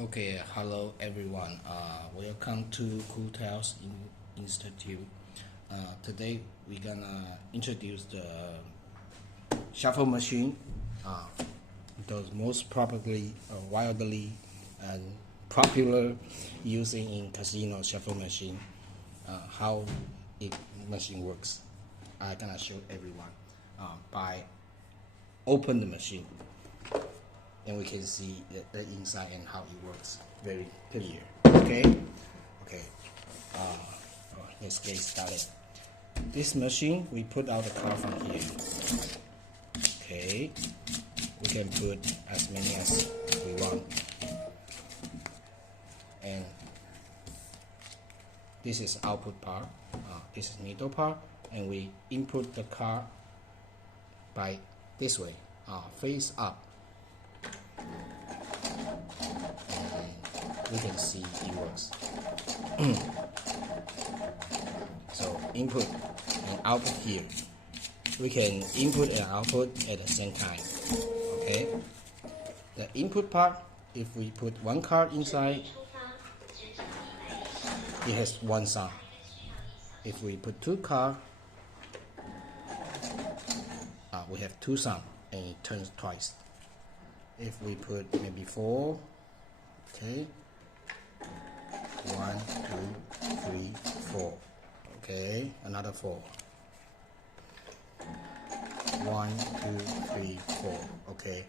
Okay, hello everyone. Welcome to Cool Tales Institute. Today we're gonna introduce the shuffle machine. Those most probably widely and popular using in casino shuffle machine. How it machine works. I'm gonna show everyone by open the machine. And we can see the inside and how it works very clear. Okay. Let's get started. This machine, we put out the card from here. Okay, we can put as many as we want. And this is output part. This is middle part, and we input the card by this way, face up. We can see it works. So input and output here. We can input and output at the same time. Okay. The input part, if we put one card inside, it has one sound. If we put two cards, we have two sounds, and it turns twice. If we put maybe four, okay. 1, 2, 3, 4. Okay, another 4. 1, 2, 3, 4. Okay,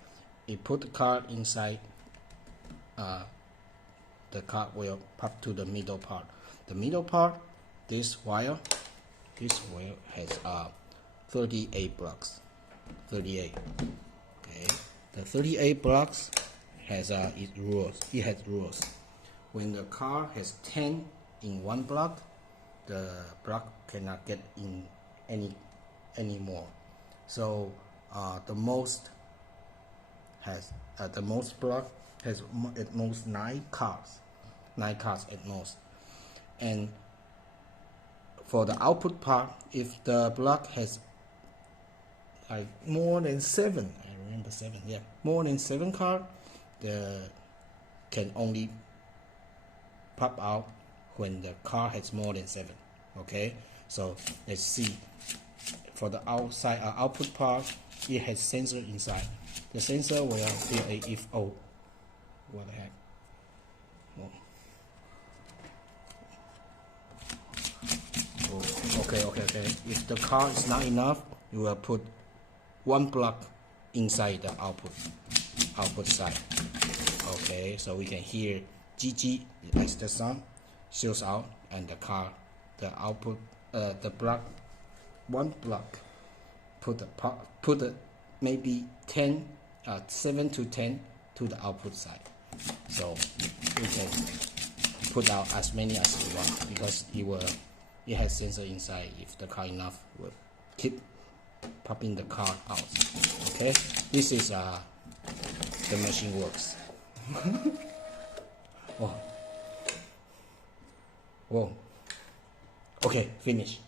you put the card inside. The card will pop to the middle part. The middle part, this wire has 38 blocks. 38. Okay, the 38 blocks has its rules. It has rules. When the card has 10 in one block, the block cannot get in anymore. So the most block has at most 9 cards. 9 cards at most. And for the output part, if the block has more than 7, I remember 7, yeah, more than 7 cards, the can only pop out when the card has more than 7. Okay, so let's see. For the outside output part, it has sensor inside. The sensor will feel a if oh, what the heck? Okay. If the card is not enough, you will put one block inside the output side. Okay, so we can hear GG as the sound shows out, and the card, the output, the block, one block, put maybe 10, 7 to 10 to the output side. So we can put out as many as we want, because it has sensor inside. If the card enough, will keep popping the card out. Okay, this is the machine works. Whoa. Okay, finish.